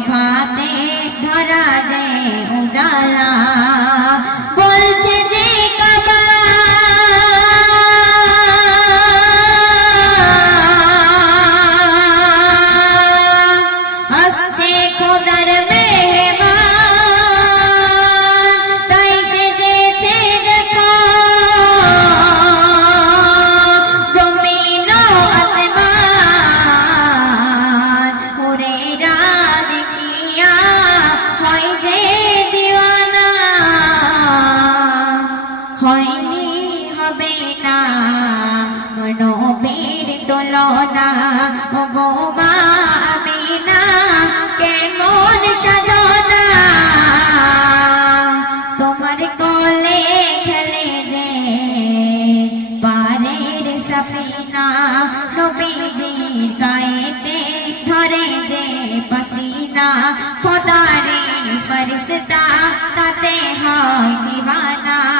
भाते धरा जय নবীর তুলনা ওগো মা আমিনা, কেমন সাধনা? তোমার কলে খেলে যে পারের সাফিনা, নবীজি গায়েতে ধরে যে পাসিনা। খোদারে ফরিস্তা তাতে হয় দিবানা